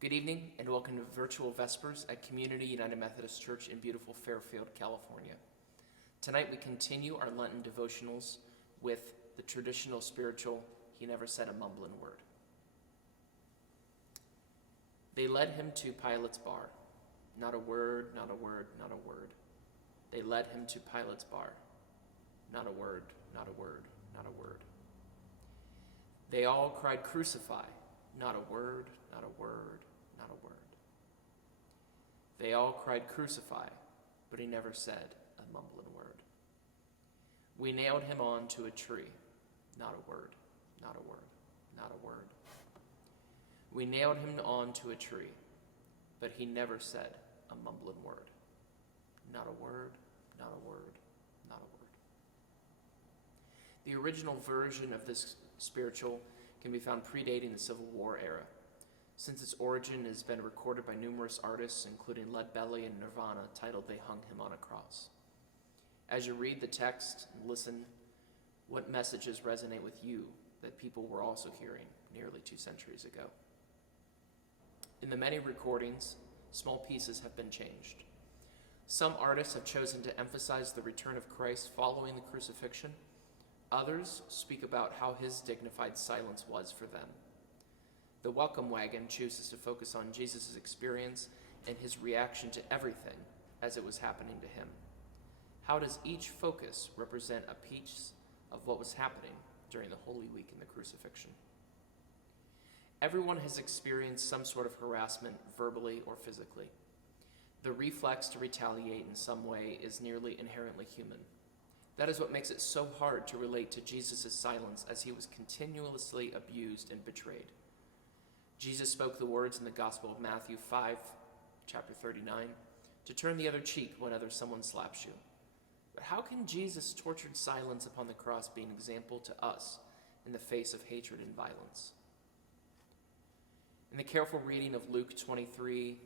Good evening and welcome to Virtual Vespers at Community United Methodist Church in beautiful Fairfield, California. Tonight we continue our Lenten devotionals with the traditional spiritual, He Never Said a Mumbling Word. They led him to Pilate's bar. Not a word, not a word, not a word. They led him to Pilate's bar. Not a word, not a word, not a word. They all cried, "Crucify." Not a word, not a word, not a word. They all cried, "Crucify," but he never said a mumbling word. We nailed him on to a tree. Not a word, not a word, not a word. We nailed him on to a tree, but he never said a mumbling word. Not a word, not a word, not a word. The original version of this spiritual can be found predating the Civil War era. Since its origin has been recorded by numerous artists, including Lead Belly and Nirvana, titled "They Hung Him on a Cross." As you read the text and listen, what messages resonate with you that people were also hearing nearly 2 centuries ago? In the many recordings, small pieces have been changed. Some artists have chosen to emphasize the return of Christ following the crucifixion. Others speak about how his dignified silence was for them. The Welcome Wagon chooses to focus on Jesus' experience and his reaction to everything as it was happening to him. How does each focus represent a piece of what was happening during the Holy Week in the crucifixion? Everyone has experienced some sort of harassment, verbally or physically. The reflex to retaliate in some way is nearly inherently human. That is what makes it so hard to relate to Jesus' silence as he was continuously abused and betrayed. Jesus spoke the words in the Gospel of Matthew 5, chapter 39, to turn the other cheek whenever someone slaps you. But how can Jesus' tortured silence upon the cross be an example to us in the face of hatred and violence? In the careful reading of Luke 23,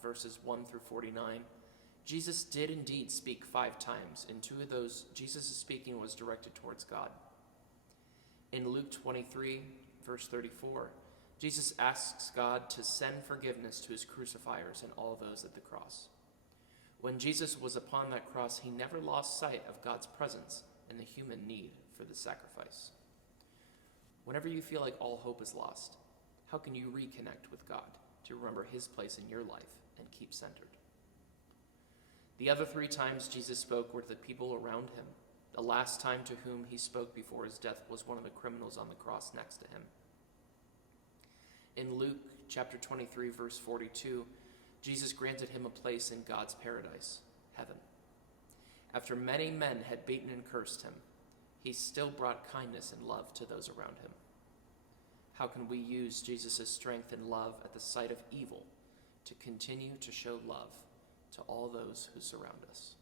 verses 1 through 49, Jesus did indeed speak 5 times, and 2 of those Jesus' speaking was directed towards God. In Luke 23, verse 34, Jesus asks God to send forgiveness to his crucifiers and all those at the cross. When Jesus was upon that cross, he never lost sight of God's presence and the human need for the sacrifice. Whenever you feel like all hope is lost, how can you reconnect with God to remember his place in your life and keep centered? The other 3 times Jesus spoke were to the people around him. The last time to whom he spoke before his death was one of the criminals on the cross next to him. In Luke chapter 23, verse 42, Jesus granted him a place in God's paradise, heaven. After many men had beaten and cursed him, he still brought kindness and love to those around him. How can we use Jesus' strength and love at the sight of evil to continue to show love to all those who surround us?